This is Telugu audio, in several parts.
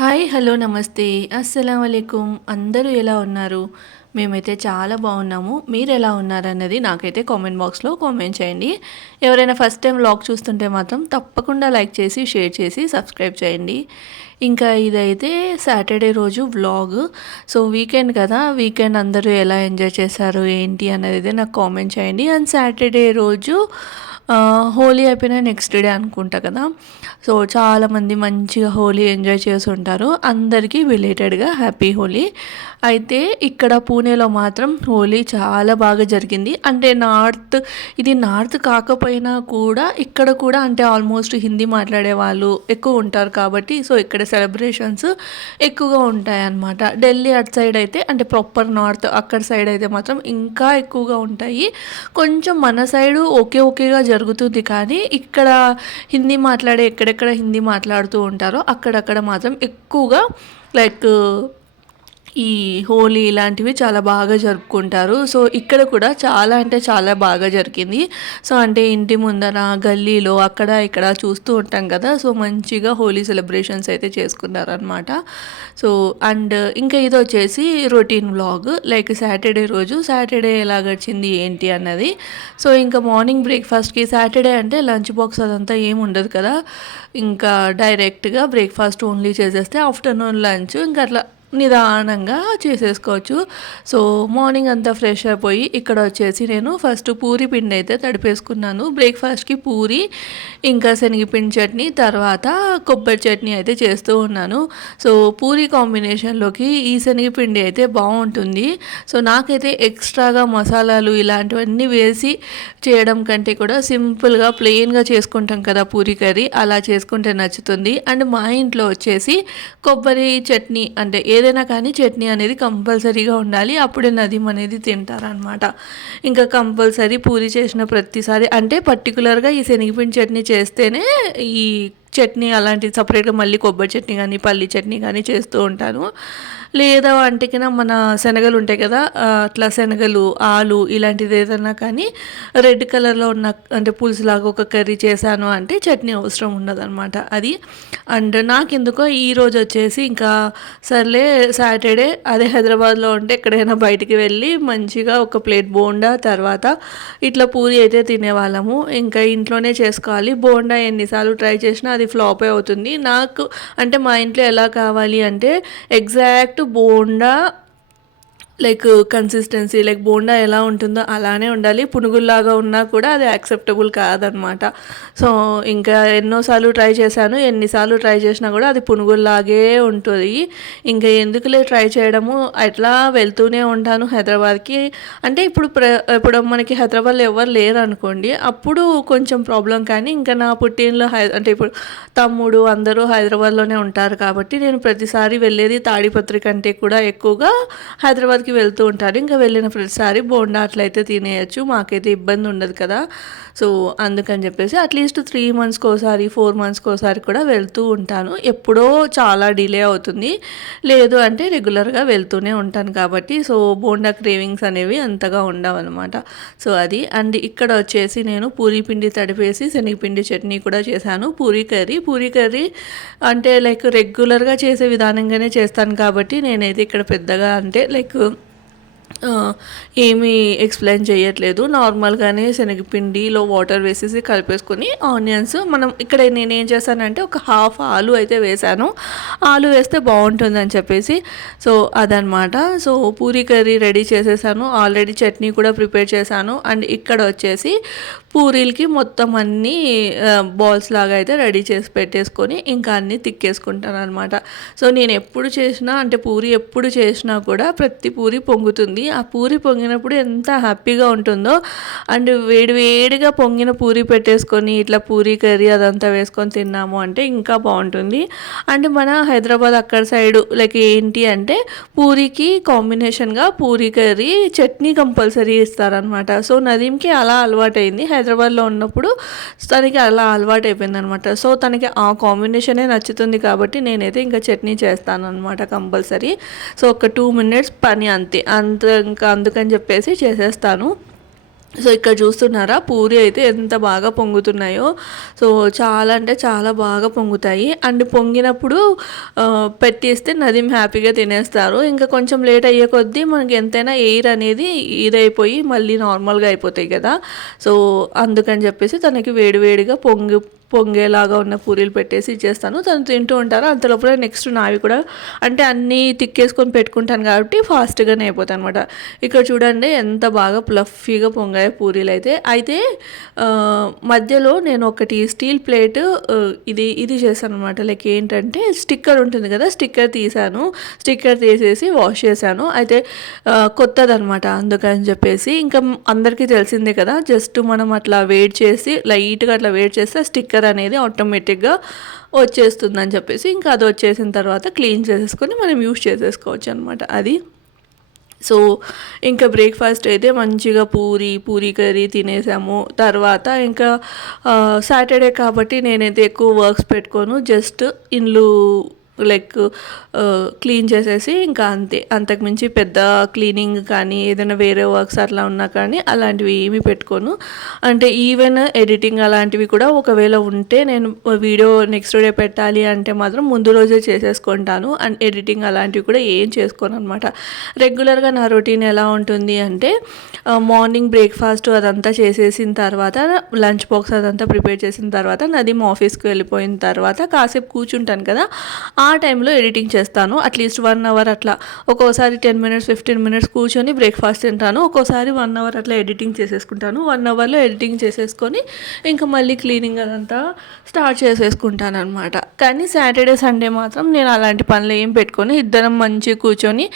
హాయ్ హలో నమస్తే. అస్సలం అయికుం అందరూ ఎలా ఉన్నారు? మేమైతే చాలా బాగున్నాము. మీరు ఎలా ఉన్నారన్నది నాకైతే కామెంట్ బాక్స్లో కామెంట్ చేయండి. ఎవరైనా ఫస్ట్ టైం వ్లాగ్ చూస్తుంటే మాత్రం తప్పకుండా లైక్ చేసి షేర్ చేసి సబ్స్క్రైబ్ చేయండి. ఇంకా ఇదైతే సాటర్డే రోజు వ్లాగ్. సో వీకెండ్ కదా. వీకెండ్ అందరూ ఎలా ఎంజాయ్ చేశారు ఏంటి అనేది అయితే నాకు కామెంట్ చేయండి. అండ్ సాటర్డే రోజు హోలీ అయిపోయిన నెక్స్ట్ డే అనుకుంటా కదా. సో చాలామంది మంచిగా హోలీ ఎంజాయ్ చేసి ఉంటారు. అందరికీ రిలేటెడ్గా హ్యాపీ హోలీ. అయితే ఇక్కడ పూణేలో మాత్రం హోలీ చాలా బాగా జరిగింది. అంటే నార్త్ ఇది నార్త్ కాకపోయినా కూడా ఇక్కడ కూడా అంటే ఆల్మోస్ట్ హిందీ మాట్లాడే వాళ్ళు ఎక్కువ ఉంటారు కాబట్టి సో ఇక్కడ సెలబ్రేషన్స్ ఎక్కువగా ఉంటాయి అన్నమాట ఢిల్లీ అటు సైడ్ అయితే అంటే ప్రాపర్ నార్త్ అక్కడ సైడ్ అయితే మాత్రం ఇంకా ఎక్కువగా ఉంటాయి. కొంచెం మన సైడు ఓకే ఓకేగా జరుగుతుంది జరుగుతుంది. కానీ ఇక్కడ హిందీ మాట్లాడే ఎక్కడెక్కడ హిందీ మాట్లాడుతూ ఉంటారో అక్కడక్కడ మాత్రం ఎక్కువగా లైక్ ఈ హోలీ ఇలాంటివి చాలా బాగా జరుపుకుంటారు. సో ఇక్కడ కూడా చాలా అంటే చాలా బాగా జరిగింది. సో అంటే ఇంటి ముందర గల్లీలో అక్కడ ఇక్కడ చూస్తూ ఉంటాం కదా. సో మంచిగా హోలీ సెలబ్రేషన్స్ అయితే చేసుకున్నారనమాట సో అండ్ ఇంకా ఇది వచ్చేసి రొటీన్ వ్లాగ్. లైక్ సాటర్డే రోజు సాటర్డే ఎలా గడిచింది ఏంటి అన్నది. సో ఇంకా మార్నింగ్ బ్రేక్ఫాస్ట్కి సాటర్డే అంటే లంచ్ బాక్స్ అదంతా ఏమి ఉండదు కదా. ఇంకా డైరెక్ట్గా బ్రేక్ఫాస్ట్ ఓన్లీ చేసేస్తే ఆఫ్టర్నూన్ లంచ్. ఇంకా అట్లా నిదానంగా చేసేసుకోవచ్చు. సో మార్నింగ్ అంతా ఫ్రెష్ అయిపోయి ఇక్కడ వచ్చేసి నేను ఫస్ట్ పూరి పిండి అయితే తడిపేసుకున్నాను. బ్రేక్ఫాస్ట్కి పూరి ఇంకా శనగపిండి చట్నీ తర్వాత కొబ్బరి చట్నీ అయితే చేస్తూ ఉన్నాను. సో పూరి కాంబినేషన్లోకి ఈ శనగపిండి అయితే బాగుంటుంది. సో నాకైతే ఎక్స్ట్రాగా మసాలాలు ఇలాంటివన్నీ వేసి చేయడం కంటే కూడా సింపుల్గా ప్లెయిన్గా చేసుకుంటాం కదా పూరి కర్రీ. అలా చేసుకుంటే నచ్చుతుంది. అండ్ మా ఇంట్లో వచ్చేసి కొబ్బరి చట్నీ అంటే ఏదైనా కానీ చట్నీ అనేది కంపల్సరీగా ఉండాలి. అప్పుడే నదీం అనేది తింటారనమాట ఇంకా కంపల్సరీ పూరి చేసిన ప్రతిసారి అంటే పర్టికులర్గా ఈ శనగపిండి చట్నీ చేస్తేనే ఈ చట్నీ అలాంటి సపరేట్గా మళ్ళీ కొబ్బరి చట్నీ కానీ పల్లి చట్నీ కానీ చేస్తూ ఉంటాను. లేదా వంటకిన మన శనగలు ఉంటాయి కదా అట్లా శనగలు ఆలు ఇలాంటిది ఏదన్నా కానీ రెడ్ కలర్లో ఉన్న అంటే పులుసులాగా ఒక కర్రీ చేశాను అంటే చట్నీ అవసరం ఉండదన్నమాట. అది అండ్ నాకు ఎందుకో ఈ రోజు వచ్చేసి ఇంకా సర్లే సాటర్డే అదే హైదరాబాద్లో ఉంటే ఎక్కడైనా బయటికి వెళ్ళి మంచిగా ఒక ప్లేట్ బోండా తర్వాత ఇట్లా పూరి అయితే తినేవాళ్ళము. ఇంకా ఇంట్లోనే చేసుకోవాలి. బోండా ఎన్నిసార్లు ట్రై చేసినా అది ఫ్లాప్ అవుతుంది. నాకు అంటే మా ఇంట్లో ఎలా కావాలి అంటే exact bonda like consistency like bonda ఎలా ఉంటుందో అలానే ఉండాలి. పునుగుల్లాగా ఉన్నా కూడా అది యాక్సెప్టబుల్ కాదనమాట సో ఇంకా ఎన్నోసార్లు ట్రై చేశాను. ఎన్నిసార్లు ట్రై చేసినా కూడా అది పునుగుల్లాగే ఉంటుంది. ఇంకా ఎందుకులే ట్రై చేయడము? అట్లా వెళ్తూనే ఉంటాను హైదరాబాద్కి. అంటే ఇప్పుడు ప్ర ఇప్పుడు మనకి హైదరాబాద్లో ఎవరు లేరు అనుకోండి అప్పుడు కొంచెం ప్రాబ్లం కానీ ఇంకా నా పుట్టినలో హై అంటే ఇప్పుడు తమ్ముడు అందరూ హైదరాబాద్లోనే ఉంటారు కాబట్టి నేను ప్రతిసారి వెళ్ళేది తాడిపత్రి కంటే కూడా ఎక్కువగా హైదరాబాద్కి వెళ్తూ ఉంటారు. ఇంకా వెళ్ళిన ప్రతిసారి బోండా అట్లయితే తినేయచ్చు మాకైతే ఇబ్బంది ఉండదు కదా. సో అందుకని చెప్పేసి అట్లీస్ట్ త్రీ మంత్స్కి ఒకసారి ఫోర్ మంత్స్కి ఒకసారి కూడా వెళ్తూ ఉంటాను. ఎప్పుడో చాలా డిలే అవుతుంది. లేదు అంటే రెగ్యులర్గా వెళ్తూనే ఉంటాను కాబట్టి సో బోండా క్రేవింగ్స్ అనేవి అంతగా ఉండవు అనమాట సో అది. అండ్ ఇక్కడ వచ్చేసి నేను పూరీ పిండి తడిపేసి శనగపిండి చట్నీ కూడా చేశాను. పూరీ కర్రీ. పూరీ కర్రీ అంటే లైక్ రెగ్యులర్గా చేసే విధానంగానే చేస్తాను కాబట్టి నేనైతే ఇక్కడ పెద్దగా అంటే లైక్ ఏమీ ఎక్స్ప్లెయిన్ చేయట్లేదు. నార్మల్గానే శనగపిండిలో వాటర్ వేసేసి కలిపేసుకొని ఆనియన్స్ మనం ఇక్కడ నేను ఏం చేశానంటే ఒక హాఫ్ ఆలు అయితే వేశాను. ఆలు వేస్తే బాగుంటుందని చెప్పేసి. సో అదనమాట సో పూరీ కర్రీ రెడీ చేసేసాను. ఆల్రెడీ చట్నీ కూడా ప్రిపేర్ చేశాను. అండ్ ఇక్కడ వచ్చేసి పూరీలకి మొత్తం అన్నీ బాల్స్ లాగా అయితే రెడీ చేసి పెట్టేసుకొని ఇంకా అన్నీ తిక్కేసుకుంటాను అనమాట సో నేను ఎప్పుడు చేసినా అంటే పూరి ఎప్పుడు చేసినా కూడా ప్రతి పూరి పొంగుతుంది. ఆ పూరి పొంగినప్పుడు ఎంత హ్యాపీగా ఉంటుందో అండ్ వేడి వేడిగా పొంగిన పూరి పెట్టేసుకొని ఇట్లా పూరి కర్రీ అదంతా వేసుకొని తిన్నాము అంటే ఇంకా బాగుంటుంది. అండ్ మన హైదరాబాద్ అక్కడ సైడు లైక్ ఏంటి అంటే పూరికి కాంబినేషన్గా పూరి కర్రీ చట్నీ కంపల్సరీ ఇస్తారనమాట సో నదీంకి అలా అలవాటైంది. హైదరాబాద్లో ఉన్నప్పుడు తనకి అలా అలవాటు అయిపోయింది అనమాట సో తనకి ఆ కాంబినేషనే నచ్చుతుంది కాబట్టి నేనైతే ఇంకా చట్నీ చేస్తాను అనమాట కంపల్సరీ. సో ఒక టూ మినిట్స్ పని అంతే. అంత ఇంకా అందుకని చెప్పేసి చేసేస్తాను. సో ఇక్కడ చూస్తున్నారా? పూరి అయితే ఎంత బాగా పొంగుతున్నాయో. సో చాలా అంటే చాలా బాగా పొంగుతాయి. అండ్ పొంగినప్పుడు పెట్టేస్తే నదిం హ్యాపీగా తినేస్తారు. ఇంకా కొంచెం లేట్ అయ్యే కొద్దీ మనకి ఎంతైనా ఎయిర్ అనేది ఇదైపోయి మళ్ళీ నార్మల్గా అయిపోతాయి కదా. సో అందుకని చెప్పేసి తనకి వేడివేడిగా పొంగి పొంగేలాగా ఉన్న పూరీలు పెట్టేసి ఇచ్చేస్తాను. తను తింటూ ఉంటారు. అంతలోపల నెక్స్ట్ నావి కూడా అంటే అన్నీ తిక్కేసుకొని పెట్టుకుంటాను కాబట్టి ఫాస్ట్గానే అయిపోతాయి అనమాట ఇక్కడ చూడండి ఎంత బాగా ప్లఫీగా పొంగాయి పూరీలు అయితే. అయితే మధ్యలో నేను ఒకటి స్టీల్ ప్లేట్ ఇది ఇది చేశాను అనమాట లైక్ ఏంటంటే స్టిక్కర్ ఉంటుంది కదా స్టిక్కర్ తీసాను స్టిక్కర్ తీసేసి వాష్ చేశాను. అయితే కొత్తది అనమాట అందుకని చెప్పేసి. ఇంకా అందరికీ తెలిసిందే కదా జస్ట్ మనం అట్లా వెయిట్ చేసి లైట్గా అట్లా వెయిట్ చేస్తే స్టిక్కర్ అనేది ఆటోమేటిక్గా వచ్చేస్తుందని చెప్పేసి ఇంకా అది వచ్చేసిన తర్వాత క్లీన్ చేసేసుకొని మనం యూస్ చేసేసుకోవచ్చు అనమాట అది. సో ఇంకా బ్రేక్ఫాస్ట్ అయితే మంచిగా పూరి పూరి కర్రీ తినేసాము. తర్వాత ఇంకా సాటర్డే కాబట్టి నేనైతే ఎక్కువ వర్క్స్ పెట్టుకోను. జస్ట్ ఇల్లు లైక్ క్లీన్ చేసేసి ఇంకా అంతే. అంతకుమించి పెద్ద క్లీనింగ్ కానీ ఏదైనా వేరే వర్క్స్ అట్లా ఉన్నా కానీ అలాంటివి ఏమి పెట్టుకోను. అంటే ఈవెన్ ఎడిటింగ్ అలాంటివి కూడా ఒకవేళ ఉంటే నేను వీడియో నెక్స్ట్ డే పెట్టాలి అంటే మాత్రం ముందు రోజే చేసేసుకుంటాను. అండ్ ఎడిటింగ్ అలాంటివి కూడా ఏం చేసుకోను అనమాట రెగ్యులర్గా నా రొటీన్ ఎలా ఉంటుంది అంటే మార్నింగ్ బ్రేక్ఫాస్ట్ అదంతా చేసేసిన తర్వాత లంచ్ బాక్స్ అదంతా ప్రిపేర్ చేసిన తర్వాత నది మా ఆఫీస్కి వెళ్ళిపోయిన తర్వాత కాసేపు కూర్చుంటాను కదా ఆ ఆ టైంలో ఎడిటింగ్ చేస్తాను. అట్లీస్ట్ వన్ అవర్ అట్లా. ఒక్కోసారి టెన్ మినిట్స్ ఫిఫ్టీన్ మినిట్స్ కూర్చొని బ్రేక్ఫాస్ట్ తింటాను. ఒక్కోసారి వన్ అవర్ అట్లా ఎడిటింగ్ చేసేసుకుంటాను. వన్ అవర్లో ఎడిటింగ్ చేసేసుకొని ఇంకా మళ్ళీ క్లీనింగ్ అదంతా స్టార్ట్ చేసేసుకుంటాను అనమాట కానీ సాటర్డే సండే మాత్రం నేను అలాంటి పనులు ఏం పెట్టుకొని ఇద్దరం మంచిగా కూర్చొని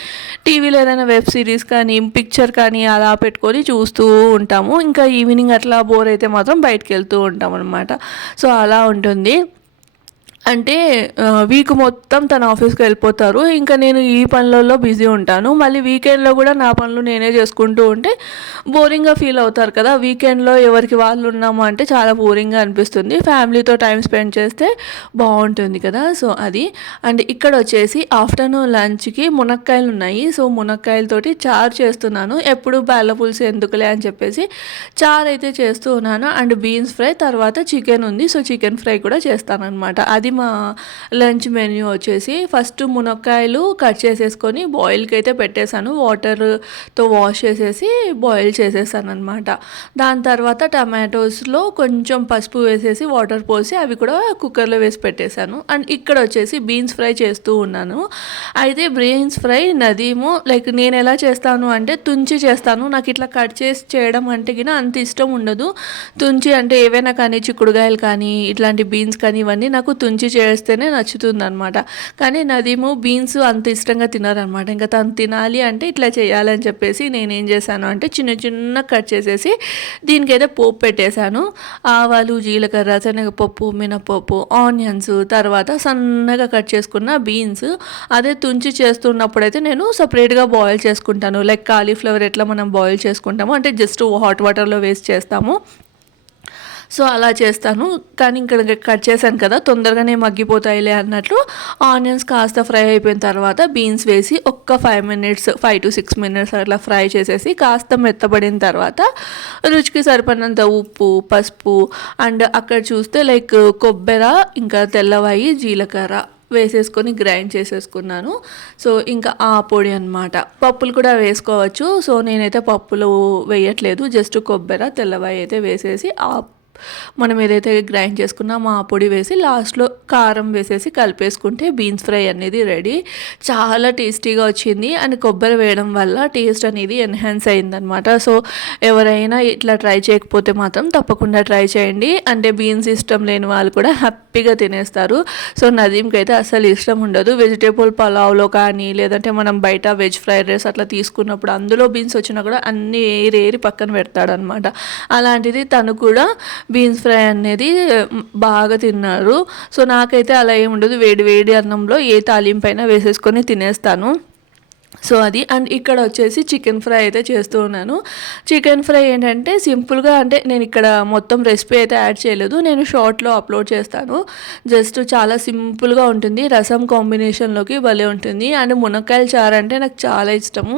టీవీలో ఏదైనా వెబ్ సిరీస్ కానీ పిక్చర్ కానీ అలా పెట్టుకొని చూస్తూ ఉంటాము. ఇంకా ఈవినింగ్ అట్లా బోర్ అయితే మాత్రం బయటకు వెళ్తూ ఉంటాం అనమాట సో అలా ఉంటుంది. అంటే వీక్ మొత్తం తన ఆఫీస్కి వెళ్ళిపోతారు. ఇంకా నేను ఈ పనులలో బిజీ ఉంటాను. మళ్ళీ వీకెండ్లో కూడా నా పనులు నేనే చేసుకుంటూ ఉంటే బోరింగ్గా ఫీల్ అవుతారు కదా. వీకెండ్లో ఎవరికి వాళ్ళు ఉన్నాము అంటే చాలా బోరింగ్గా అనిపిస్తుంది. ఫ్యామిలీతో టైం స్పెండ్ చేస్తే బాగుంటుంది కదా. సో అది. అండ్ ఇక్కడ వచ్చేసి ఆఫ్టర్నూన్ లంచ్కి మునక్కాయలు ఉన్నాయి. సో మునక్కాయలతోటి చారు చేస్తున్నాను. ఎప్పుడు బెల్ల పులుసు ఎందుకులే అని చెప్పేసి చారు అయితే చేస్తూ ఉన్నాను. అండ్ బీన్స్ ఫ్రై తర్వాత చికెన్ ఉంది. సో చికెన్ ఫ్రై కూడా చేస్తాను అనమాట అది మా లంచ్ మెన్యూ వచ్చేసి ఫస్ట్ మునక్కాయలు కట్ చేసేసుకొని బాయిల్కి అయితే పెట్టేశాను. వాటర్తో వాష్ చేసేసి బాయిల్ చేసేసాను అనమాట దాని తర్వాత టమాటోస్లో కొంచెం పసుపు వేసేసి వాటర్ పోసి అవి కూడా కుక్కర్లో వేసి పెట్టేశాను. అండ్ ఇక్కడ వచ్చేసి బీన్స్ ఫ్రై చేస్తూ ఉన్నాను. అయితే బీన్స్ ఫ్రై నదీము లైక్ నేను ఎలా చేస్తాను అంటే తుంచి చేస్తాను. నాకు ఇట్లా కట్ చేసి చేయడం అంటే గిన అంత ఇష్టం ఉండదు. తుంచి అంటే ఏవైనా కానీ చిక్కుడుగాయలు కానీ ఇట్లాంటి బీన్స్ కానీ ఇవన్నీ నాకు తుంచి చేస్తేనే నచ్చుతుంది అనమాట కానీ నదీము బీన్స్ అంత ఇష్టంగా తినారనమాట ఇంకా తను తినాలి అంటే ఇట్లా చేయాలని చెప్పేసి నేనేం చేశాను అంటే చిన్న చిన్న కట్ చేసేసి దీనికైతే పోపు పెట్టేశాను. ఆవాలు జీలకర్ర శనగపప్పు మినపప్పు ఆనియన్స్ తర్వాత సన్నగా కట్ చేసుకున్న బీన్స్ అదే తుంచి చేస్తున్నప్పుడైతే నేను సపరేట్గా బాయిల్ చేసుకుంటాను. లైక్ కాలీఫ్లవర్ ఎట్లా మనం బాయిల్ చేసుకుంటామో అంటే జస్ట్ హాట్ వాటర్లో వేసి చేస్తాము. సో అలా చేస్తాను. కానీ ఇక్కడ కట్ చేశాను కదా తొందరగానే మగ్గిపోతాయిలే అన్నట్లు ఆనియన్స్ కాస్త ఫ్రై అయిపోయిన తర్వాత బీన్స్ వేసి ఒక్క five minutes five to six minutes అట్లా ఫ్రై చేసేసి కాస్త మెత్తబడిన తర్వాత రుచికి సరిపడినంత ఉప్పు పసుపు అండ్ అక్కడ చూస్తే లైక్ కొబ్బరి ఇంకా తెల్లవాయి జీలకర్ర వేసేసుకొని గ్రైండ్ చేసేసుకున్నాను. సో ఇంకా ఆ పొడి అనమాట పప్పులు కూడా వేసుకోవచ్చు. సో నేనైతే పప్పులు వేయట్లేదు. జస్ట్ కొబ్బరి తెల్లవాయి అయితే వేసేసి ఆ మనం ఏదైతే గ్రైండ్ చేసుకున్నామో ఆ పొడి వేసి లాస్ట్లో కారం వేసేసి కలిపేసుకుంటే బీన్స్ ఫ్రై అనేది రెడీ. చాలా టేస్టీగా వచ్చింది. అండ్ కొబ్బరి వేయడం వల్ల టేస్ట్ అనేది ఎన్హాన్స్ అయిందనమాట సో ఎవరైనా ఇట్లా ట్రై చేయకపోతే మాత్రం తప్పకుండా ట్రై చేయండి. అంటే బీన్స్ ఇష్టం లేని వాళ్ళు కూడా హ్యాపీగా తినేస్తారు. సో నదీంకి అయితే అసలు ఇష్టం ఉండదు. వెజిటేబుల్ పలావ్లో కానీ లేదంటే మనం బయట వెజ్ ఫ్రైడ్ రైస్ అట్లా తీసుకున్నప్పుడు అందులో బీన్స్ వచ్చినా కూడా అన్ని ఏరి ఏరి పక్కన పెడతాడనమాట అలాంటిది తను కూడా బీన్స్ ఫ్రై అనేది బాగా తిన్నారు. సో నాకైతే అలా ఏమి ఉండదు. వేడి వేడి అన్నంలో ఏ తాలింపైన వేసేసుకొని తినేస్తాను. సో అది. అండ్ ఇక్కడ వచ్చేసి చికెన్ ఫ్రై అయితే చేస్తూ ఉన్నాను. చికెన్ ఫ్రై ఏంటంటే సింపుల్గా అంటే నేను ఇక్కడ మొత్తం రెసిపీ అయితే యాడ్ చేయలేదు. నేను షార్ట్లో అప్లోడ్ చేస్తాను. జస్ట్ చాలా సింపుల్గా ఉంటుంది. రసం కాంబినేషన్లోకి భలే ఉంటుంది. అండ్ మునక్కాయల చారు అంటే నాకు చాలా ఇష్టము.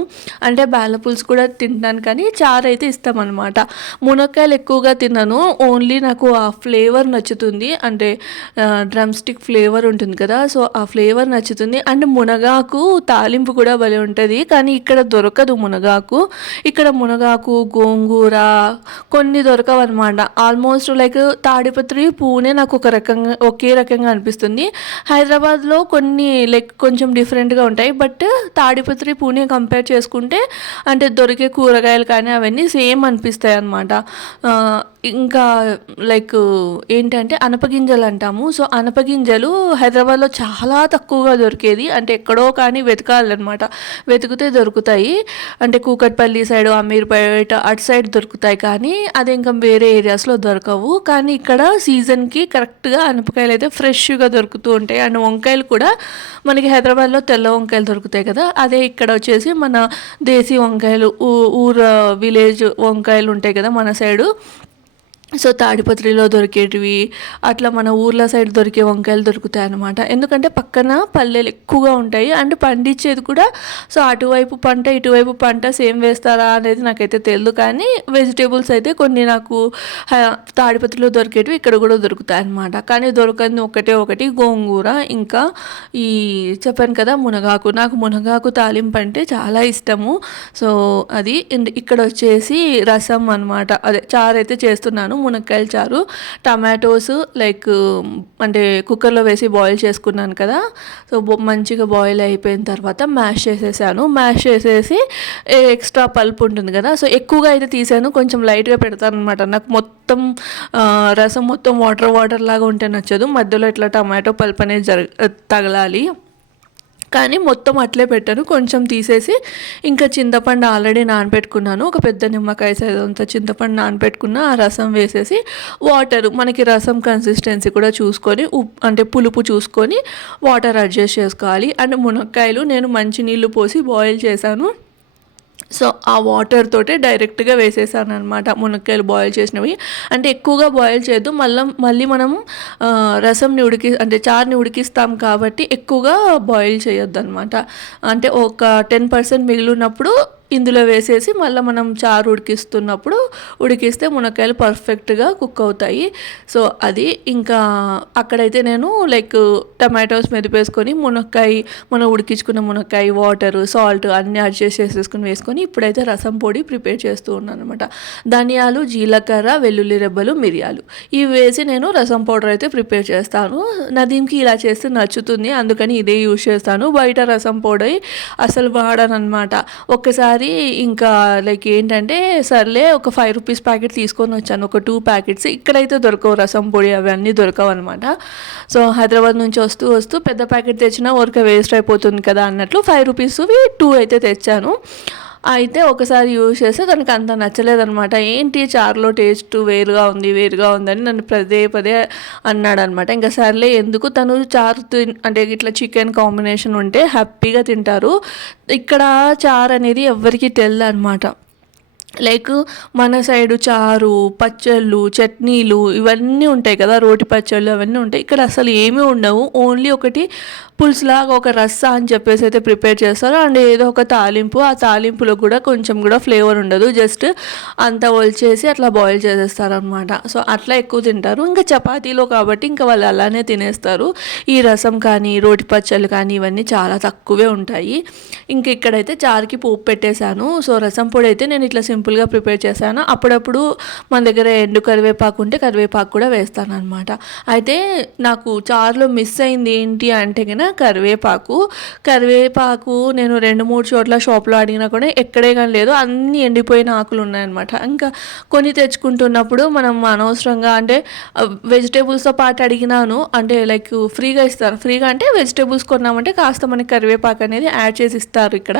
అంటే బేల పులుసు కూడా తింటాను కానీ చారు అయితే ఇష్టం అనమాట మునక్కాయలు ఎక్కువగా తిన్నాను ఓన్లీ నాకు ఆ ఫ్లేవర్ నచ్చుతుంది. అంటే డ్రమ్ స్టిక్ ఫ్లేవర్ ఉంటుంది కదా. సో ఆ ఫ్లేవర్ నచ్చుతుంది. అండ్ మునగాకు తాలింపు కూడా భలే ఉంటుంది. ఉంటుంది. కానీ ఇక్కడ దొరకదు మునగాకు. ఇక్కడ మునగాకు గోంగూర కొన్ని దొరకవు అనమాట ఆల్మోస్ట్ లైక్ తాడిపత్రి పూణే నాకు ఒక రకంగా ఒకే రకంగా అనిపిస్తుంది. హైదరాబాద్లో కొన్ని లైక్ కొంచెం డిఫరెంట్గా ఉంటాయి. బట్ తాడిపత్రి పూణే కంపేర్ చేసుకుంటే అంటే దొరికే కూరగాయలు కానీ అవన్నీ సేమ్ అనిపిస్తాయి అనమాట ఇంకా లైక్ ఏంటంటే అనపగింజలు అంటాము. సో అనపగింజలు హైదరాబాద్లో చాలా తక్కువగా దొరికేది. అంటే ఎక్కడో కానీ వెతకాలన్నమాట. వెతికితే దొరుకుతాయి. అంటే కూకట్పల్లి సైడ్ అమీర్పేట అటు సైడ్ దొరుకుతాయి కానీ అది ఇంకా వేరే ఏరియాస్లో దొరకవు. కానీ ఇక్కడ సీజన్కి కరెక్ట్గా అనపకాయలు అయితే ఫ్రెష్గా దొరుకుతూ ఉంటాయి. అండ్ వంకాయలు కూడా మనకి హైదరాబాద్లో తెల్ల వంకాయలు దొరుకుతాయి కదా అదే ఇక్కడ వచ్చేసి మన దేశీ వంకాయలు ఊర విలేజ్ వంకాయలు ఉంటాయి కదా మన సైడు. సో తాడిపత్రిలో దొరికేటివి అట్లా మన ఊర్ల సైడ్ దొరికే వంకాయలు దొరుకుతాయి అనమాట ఎందుకంటే పక్కన పల్లెలు ఎక్కువగా ఉంటాయి. అండ్ పండించేది కూడా సో అటువైపు పంట ఇటువైపు పంట సేమ్ వేస్తారా అనేది నాకైతే తెలియదు కానీ వెజిటేబుల్స్ అయితే కొన్ని నాకు తాడిపత్రిలో దొరికేటివి ఇక్కడ కూడా దొరుకుతాయి అనమాట కానీ దొరకని ఒకటే ఒకటి గోంగూర ఇంకా ఈ చెప్పాను కదా మునగాకు. నాకు మునగాకు తాలింపు అంటే చాలా ఇష్టము. సో అది ఇక్కడ వచ్చేసి రసం అనమాట అదే చారు అయితే చేస్తున్నాను. మునక్కాయల చారు టమాటోస్ లైక్ అంటే కుక్కర్లో వేసి బాయిల్ చేసుకున్నాను కదా. సో మంచిగా బాయిల్ అయిపోయిన తర్వాత మ్యాష్ చేసేసాను. మ్యాష్ చేసేసి ఎక్స్ట్రా పల్ప్ ఉంటుంది కదా సో ఎక్కువగా అయితే తీసాను. కొంచెం లైట్గా పెడతాను అనమాట నాకు మొత్తం రసం మొత్తం వాటర్ వాటర్ లాగా ఉంటే నచ్చదు. మధ్యలో ఇట్లా టమాటో పల్ప్ అనేది జరగ తగలాలి. కానీ మొత్తం అట్లే పెట్టాను. కొంచెం తీసేసి ఇంకా చింతపండు ఆల్రెడీ నానబెట్టుకున్నాను. ఒక పెద్ద నిమ్మకాయ సైజ్ అంత చింతపండు నానబెట్టుకున్న ఆ రసం వేసేసి వాటర్ మనకి రసం కన్సిస్టెన్సీ కూడా చూసుకొని ఉప్ అంటే పులుపు చూసుకొని వాటర్ అడ్జస్ట్ చేసుకోవాలి. అండ్ మునక్కాయలు నేను మంచి నీళ్ళు పోసి బాయిల్ చేశాను. సో ఆ వాటర్ తోటే డైరెక్ట్గా వేసేసాను అనమాట మునక్కాయలు బాయిల్ చేసినవి. అంటే ఎక్కువగా బాయిల్ చేయొద్దు. మళ్ళీ మళ్ళీ మనం రసంని ఉడికి అంటే చారుని ఉడికిస్తాం కాబట్టి ఎక్కువగా బాయిల్ చేయొద్దు అనమాట అంటే ఒక టెన్ పర్సెంట్ మిగిలినప్పుడు ఇందులో వేసేసి మళ్ళీ మనం చారు ఉడికిస్తున్నప్పుడు ఉడికిస్తే మునక్కాయలు పర్ఫెక్ట్గా కుక్ అవుతాయి. సో అది ఇంకా అక్కడైతే నేను లైక్ టమాటోస్ మెదిపేసుకొని మునక్కాయ మనం ఉడికించుకున్న మునక్కాయ వాటర్ సాల్ట్ అన్నీ అడ్జస్ట్ చేసేసుకుని వేసుకొని ఇప్పుడైతే రసం పొడి ప్రిపేర్ చేస్తూ ఉన్నాను అనమాట ధనియాలు జీలకర్ర వెల్లుల్లి రెబ్బలు మిరియాలు. ఇవి వేసి నేను రసం పౌడర్ అయితే ప్రిపేర్ చేస్తాను. నదీంకి ఇలా చేస్తే నచ్చుతుంది అందుకని ఇదే యూజ్ చేస్తాను. బయట రసం పొడి అసలు వాడను అనమాట ఒక్కసారి ఒకసారి ఇంకా లైక్ ఏంటంటే సర్లే ఒక ఫైవ్ రూపీస్ ప్యాకెట్ తీసుకొని వచ్చాను. ఒక టూ ప్యాకెట్స్ ఇక్కడైతే దొరకవు రసం పొడి అవన్నీ దొరకవు అనమాట సో హైదరాబాద్ నుంచి వస్తూ వస్తూ పెద్ద ప్యాకెట్ తెచ్చినా ఊరికే వేస్ట్ అయిపోతుంది కదా అన్నట్లు ఫైవ్ రూపీస్వి టూ అయితే తెచ్చాను. అయితే ఒకసారి యూజ్ చేస్తే దానికి అంత నచ్చలేదనమాట. ఏంటి చారులో టేస్ట్ వేరుగా ఉంది వేరుగా ఉందని నన్ను పదే పదే అన్నాడు అనమాట ఇంకా సర్లే ఎందుకు తను చారు అంటే ఇట్లా చికెన్ కాంబినేషన్ ఉంటే హ్యాపీగా తింటారు. ఇక్కడ చారు అనేది ఎవరికి తెలియదు అనమాట లైక్ మన సైడు చారు పచ్చళ్ళు చట్నీలు ఇవన్నీ ఉంటాయి కదా రోటి పచ్చళ్ళు అవన్నీ ఉంటాయి. ఇక్కడ అసలు ఏమీ ఉండవు. ఓన్లీ ఒకటి పులుసులాగా ఒక రస్సా అని చెప్పేసి అయితే ప్రిపేర్ చేస్తారు. అండ్ ఏదో ఒక తాలింపు ఆ తాలింపులో కూడా కొంచెం కూడా ఫ్లేవర్ ఉండదు. జస్ట్ అంతా ఒలిచేసి అట్లా బాయిల్ చేసేస్తారు అనమాట సో అట్లా ఎక్కువ తింటారు. ఇంకా చపాతీలో కాబట్టి ఇంకా వాళ్ళు అలానే తినేస్తారు. ఈ రసం కానీ రోటి పచ్చళ్ళు కానీ ఇవన్నీ చాలా తక్కువే ఉంటాయి. ఇంక ఇక్కడైతే చారుకి పోపు పెట్టేశాను. సో రసం పొడి అయితే నేను ఇట్లా సింపుల్గా ప్రిపేర్ చేశాను. అప్పుడప్పుడు మన దగ్గర ఎండు కరివేపాకు ఉంటే కరివేపాకు కూడా వేస్తాను అనమాట అయితే నాకు చారులో మిస్ అయింది ఏంటి అంటే కనుక కరివేపాకు. కరివేపాకు నేను రెండు మూడు చోట్ల షాప్లో అడిగినా కూడా ఎక్కడే కానీ లేదు. అన్ని ఎండిపోయిన ఆకులు ఉన్నాయన్నమాట. ఇంకా కొన్ని తెచ్చుకుంటున్నప్పుడు మనం అనవసరంగా అంటే వెజిటేబుల్స్తో పాటు అడిగినాను. అంటే లైక్ ఫ్రీగా ఇస్తారు. ఫ్రీగా అంటే వెజిటేబుల్స్ కొన్నామంటే కాస్త మనకి కరివేపాకు అనేది యాడ్ చేసి ఇస్తారు ఇక్కడ.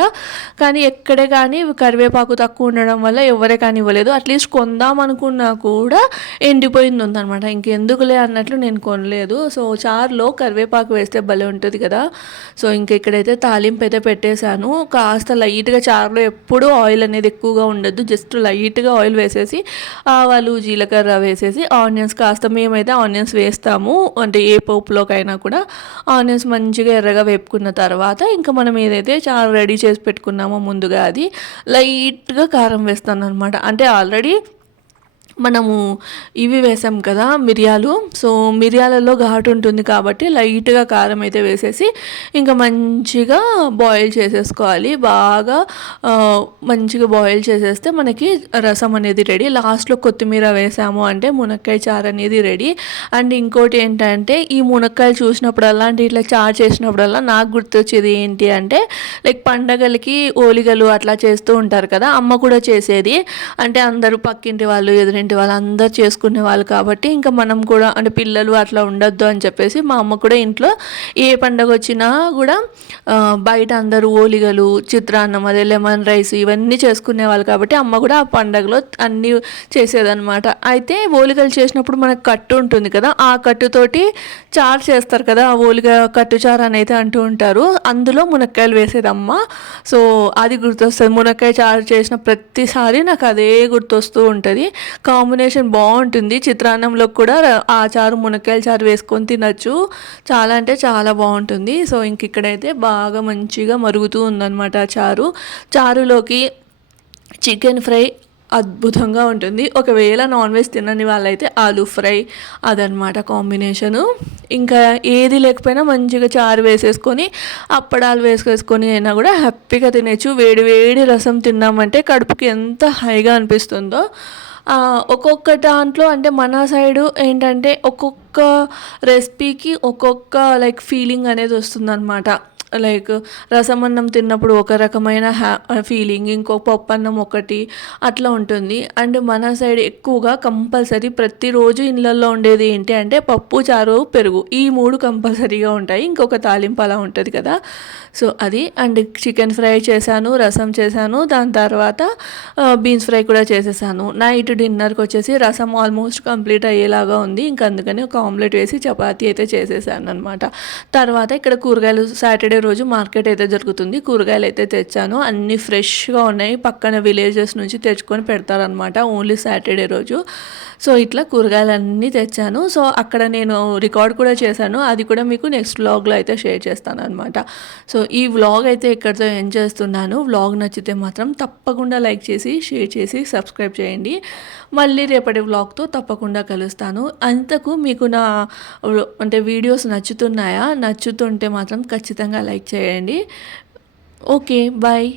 కానీ ఎక్కడే కానీ కరివేపాకు తక్కువ ఉండడం వల్ల ఎవరే కానీ ఇవ్వలేదు. అట్లీస్ట్ కొందాం అనుకున్నా కూడా ఎండిపోయింది ఉందనమాట ఇంకెందుకులే అన్నట్లు నేను కొనలేదు. సో చారులో కరివేపాకు వేస్తే భలే ఉంటుంది. ఉంటుంది కదా. సో ఇంక ఇక్కడైతే తాలింపు అయితే పెట్టేశాను. కాస్త లైట్గా చారులో ఎప్పుడూ ఆయిల్ అనేది ఎక్కువగా ఉండదు. జస్ట్ లైట్గా ఆయిల్ వేసేసి ఆవాలు జీలకర్ర వేసేసి ఆనియన్స్ కాస్త మేమైతే ఆనియన్స్ వేస్తాము. అంటే ఏ పోపులోకైనా కూడా ఆనియన్స్ మంచిగా ఎర్రగా వేపుకున్న తర్వాత ఇంకా మనం ఏదైతే చారు రెడీ చేసి పెట్టుకున్నామో ముందుగా అది లైట్గా కారం వేస్తాను అనమాట అంటే ఆల్రెడీ మనము ఇవి వేసాం కదా మిరియాలు. సో మిరియాలలో ఘాటు ఉంటుంది కాబట్టి లైట్గా కారం అయితే వేసేసి ఇంకా మంచిగా బాయిల్ చేసేసుకోవాలి. బాగా మంచిగా బాయిల్ చేసేస్తే మనకి రసం అనేది రెడీ. లాస్ట్లో కొత్తిమీర వేసాము అంటే మునక్కాయ చారు అనేది రెడీ. అండ్ ఇంకోటి ఏంటంటే ఈ మునక్కాయలు చూసినప్పుడల్లా అంటే ఇట్లా చారు చేసినప్పుడల్లా నాకు గుర్తొచ్చేది ఏంటి అంటే లైక్ పండగలకి ఓలిగలు అట్లా చేస్తూ ఉంటారు కదా అమ్మ కూడా చేసేది. అంటే అందరూ పక్కింటి వాళ్ళు ఎదురింటి వాళ్ళు అందరు చేసుకునే వాళ్ళు కాబట్టి ఇంకా మనం కూడా అంటే పిల్లలు అట్లా ఉండొద్దు అని చెప్పేసి మా అమ్మ కూడా ఇంట్లో ఏ పండగ వచ్చినా కూడా బయట అందరూ ఓలిగలు చిత్రాన్నం అదే లెమన్ రైస్ ఇవన్నీ చేసుకునే వాళ్ళు కాబట్టి అమ్మ కూడా ఆ పండగలో అన్నీ చేసేదన్నమాట. అయితే ఓలిగలు చేసినప్పుడు మనకు కట్టు ఉంటుంది కదా ఆ కట్టుతోటి చారు చేస్తారు కదా ఆ ఓలిగ కట్టు చారు అని అయితే అంటూ ఉంటారు. అందులో మునక్కాయలు వేసేది అమ్మ సో అది గుర్తొస్తుంది. మునక్కాయ చారు చేసిన ప్రతిసారి నాకు అదే గుర్తొస్తూ ఉంటుంది. కాంబినేషన్ బాగుంటుంది. చిత్రాన్నంలో కూడా ఆ చారు మునక్కాయల చారు వేసుకొని తినచ్చు. చాలా అంటే చాలా బాగుంటుంది. సో ఇంక ఇక్కడైతే బాగా మంచిగా మరుగుతూ ఉందన్నమాట ఆ చారు. చారులోకి చికెన్ ఫ్రై అద్భుతంగా ఉంటుంది. ఒకవేళ నాన్ వెజ్ తినని వాళ్ళైతే ఆలూ ఫ్రై అదనమాట కాంబినేషను. ఇంకా ఏది లేకపోయినా మంచిగా చారు వేసేసుకొని అప్పడాలు వేసుకేసుకొని అయినా కూడా హ్యాపీగా తినచ్చు. వేడి వేడి రసం తిన్నామంటే కడుపుకి ఎంత హైగా అనిపిస్తుందో. ఒక్కొక్క దాంట్లో అంటే మన సైడు ఏంటంటే ఒక్కొక్క రెసిపీకి ఒక్కొక్క లైక్ ఫీలింగ్ అనేది వస్తుందన్నమాట. లైక్ రసం అన్నం తిన్నప్పుడు ఒక రకమైన హ్యా ఫీలింగ్ ఇంకో పప్పు అన్నం ఒకటి అట్లా ఉంటుంది. అండ్ మన సైడ్ ఎక్కువగా కంపల్సరీ ప్రతిరోజు ఇళ్ళల్లో ఉండేది ఏంటి అంటే పప్పు చారు పెరుగు. ఈ మూడు కంపల్సరీగా ఉంటాయి. ఇంకొక తాలింపు అలా ఉంటుంది కదా. సో అది. అండ్ చికెన్ ఫ్రై చేశాను రసం చేశాను. దాని తర్వాత బీన్స్ ఫ్రై కూడా చేసేసాను. నైట్ డిన్నర్కి వచ్చేసి రసం ఆల్మోస్ట్ కంప్లీట్ అయ్యేలాగా ఉంది. ఇంకా అందుకని ఒక ఆమ్లెట్ వేసి చపాతీ అయితే చేసేసాను అనమాట తర్వాత ఇక్కడ కూరగాయలు సాటర్డే రోజు మార్కెట్ అయితే జరుగుతుంది. కూరగాయలు అయితే తెచ్చాను. అన్నీ ఫ్రెష్గా ఉన్నాయి. పక్కన విలేజెస్ నుంచి తెచ్చుకొని పెడతారనమాట ఓన్లీ సాటర్డే రోజు. సో ఇట్లా కూరగాయలు అన్నీ తెచ్చాను. సో అక్కడ నేను రికార్డ్ కూడా చేశాను. అది కూడా మీకు నెక్స్ట్ వ్లాగ్లో అయితే షేర్ చేస్తాను అనమాట సో ఈ వ్లాగ్ అయితే ఇక్కడితో ఎండ్ చేస్తున్నాను. వ్లాగ్ నచ్చితే మాత్రం తప్పకుండా లైక్ చేసి షేర్ చేసి సబ్స్క్రైబ్ చేయండి. మళ్ళీ రేపటి వ్లాగ్తో తప్పకుండా కలుస్తాను. అంతకు మీకు నా అంటే వీడియోస్ నచ్చుతున్నాయా? నచ్చుతుంటే మాత్రం ఖచ్చితంగా లైక్ చేయండి. Okay bye.